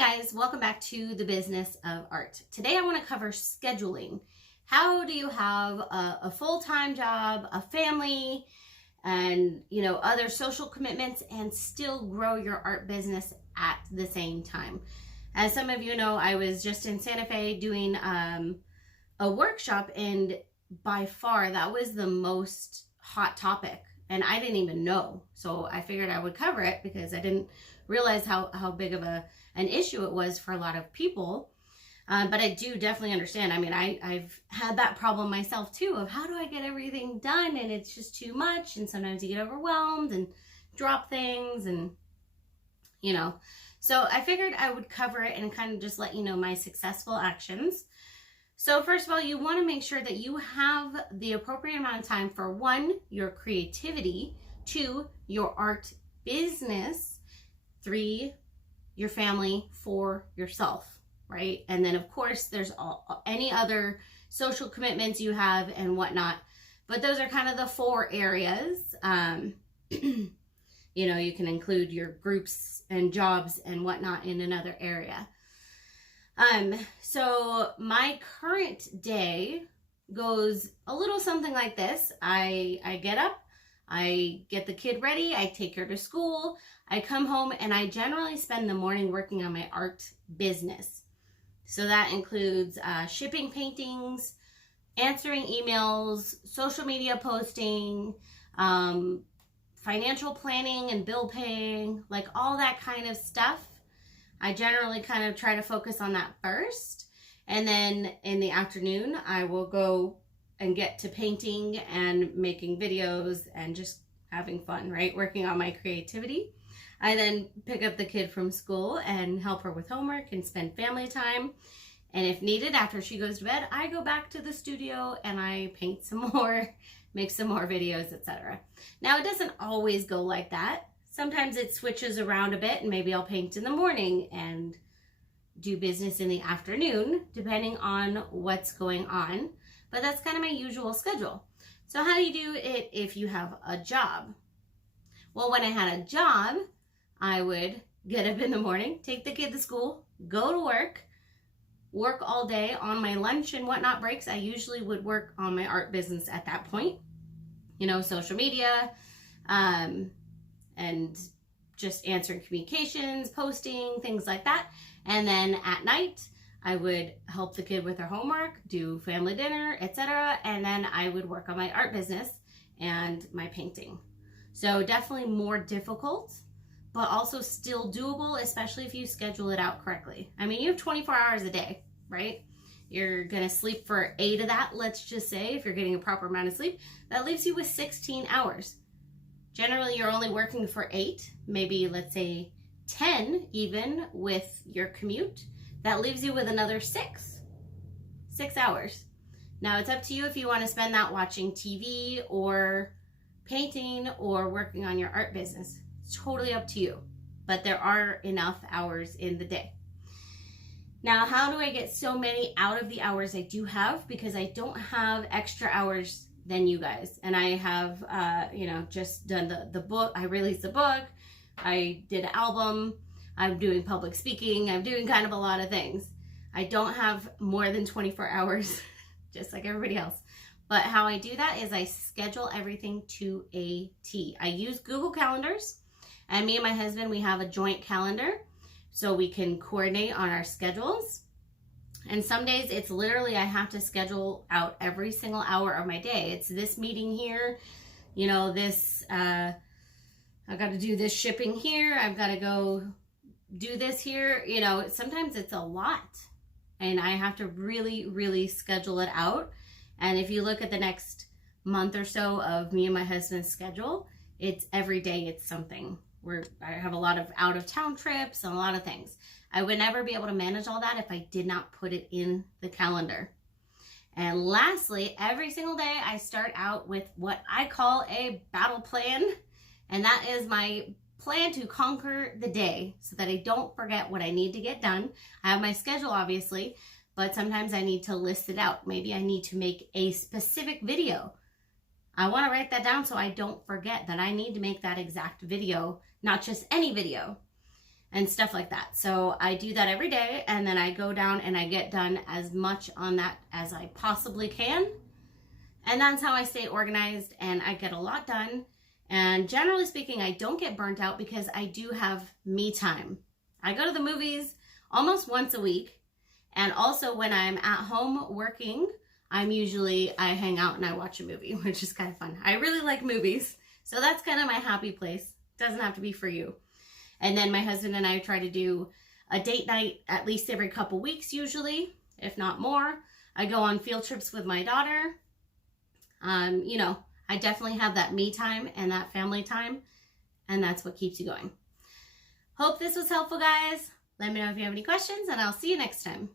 Guys, welcome back to the Business of Art. Today I want to cover scheduling. How do you have a full-time job, a family, and other social commitments and still grow your art business at the same time? As some of you know, I was just in Santa Fe doing a workshop, and by far that was the most hot topic, and I didn't even know. So I figured I would cover it because I didn't realize how big of an issue it was for a lot of people. But I do definitely understand. I mean, I've had that problem myself too, of how do I get everything done, and it's just too much, and sometimes you get overwhelmed and drop things, and so I figured I would cover it and kind of just let you know my successful actions. So first of all, you want to make sure that you have the appropriate amount of time for 1, your creativity, 2, your art business, 3, your family, 4, yourself, right? And then of course there's any other social commitments you have and whatnot, but those are kind of the 4 areas. You can include your groups and jobs and whatnot in another area. So my current day goes a little something like this. I get up, I get the kid ready, I take her to school, I come home, and I generally spend the morning working on my art business. So that includes shipping paintings, answering emails, social media posting, financial planning and bill paying, like all that kind of stuff. I generally kind of try to focus on that first. And then in the afternoon, I will go and get to painting and making videos and just having fun, right? Working on my creativity. I then pick up the kid from school and help her with homework and spend family time. And if needed, after she goes to bed, I go back to the studio and I paint some more, make some more videos, etc. Now, it doesn't always go like that. Sometimes it switches around a bit, and maybe I'll paint in the morning and do business in the afternoon, depending on what's going on. But that's kind of my usual schedule. So how do you do it if you have a job? Well, when I had a job, I would get up in the morning, take the kid to school, go to work all day. On my lunch and whatnot breaks, I usually would work on my art business at that point. Social media, and just answering communications, posting, things like that. And then at night, I would help the kid with her homework, do family dinner, etc. And then I would work on my art business and my painting. So definitely more difficult, but also still doable, especially if you schedule it out correctly. I mean, you have 24 hours a day, right? You're going to sleep for 8 of that, let's just say, if you're getting a proper amount of sleep. That leaves you with 16 hours. Generally, you're only working for 8, maybe let's say 10 even with your commute. That leaves you with another 6 hours. Now, it's up to you if you want to spend that watching TV or painting or working on your art business. It's totally up to you, but there are enough hours in the day. Now, how do I get so many out of the hours I do have? Because I don't have extra hours than you guys. And I have, just done the book. I released the book. I did an album. I'm doing public speaking. I'm doing kind of a lot of things. I don't have more than 24 hours, just like everybody else. But how I do that is I schedule everything to a T. I use Google Calendars, and me and my husband, we have a joint calendar so we can coordinate on our schedules. And some days it's literally I have to schedule out every single hour of my day. It's this meeting here, this, I've got to do this shipping here. I've got to go do this here. Sometimes it's a lot, and I have to really, really schedule it out. And if you look at the next month or so of me and my husband's schedule, it's every day it's something. I have a lot of out of town trips and a lot of things. I would never be able to manage all that if I did not put it in the calendar. And lastly, every single day I start out with what I call a battle plan. And that is my plan to conquer the day so that I don't forget what I need to get done. I have my schedule, obviously, but sometimes I need to list it out. Maybe I need to make a specific video. I want to write that down so I don't forget that I need to make that exact video, not just any video. and stuff like that. So I do that every day, and then I go down and I get done as much on that as I possibly can. And that's how I stay organized, and I get a lot done. And generally speaking, I don't get burnt out because I do have me time. I go to the movies almost once a week. And also when I'm at home working, I hang out and I watch a movie, which is kind of fun. I really like movies. So that's kind of my happy place. Doesn't have to be for you. And then my husband and I try to do a date night at least every couple weeks usually, if not more. I go on field trips with my daughter. You know, I definitely have that me time and that family time, and that's what keeps you going. Hope this was helpful, guys. Let me know if you have any questions, and I'll see you next time.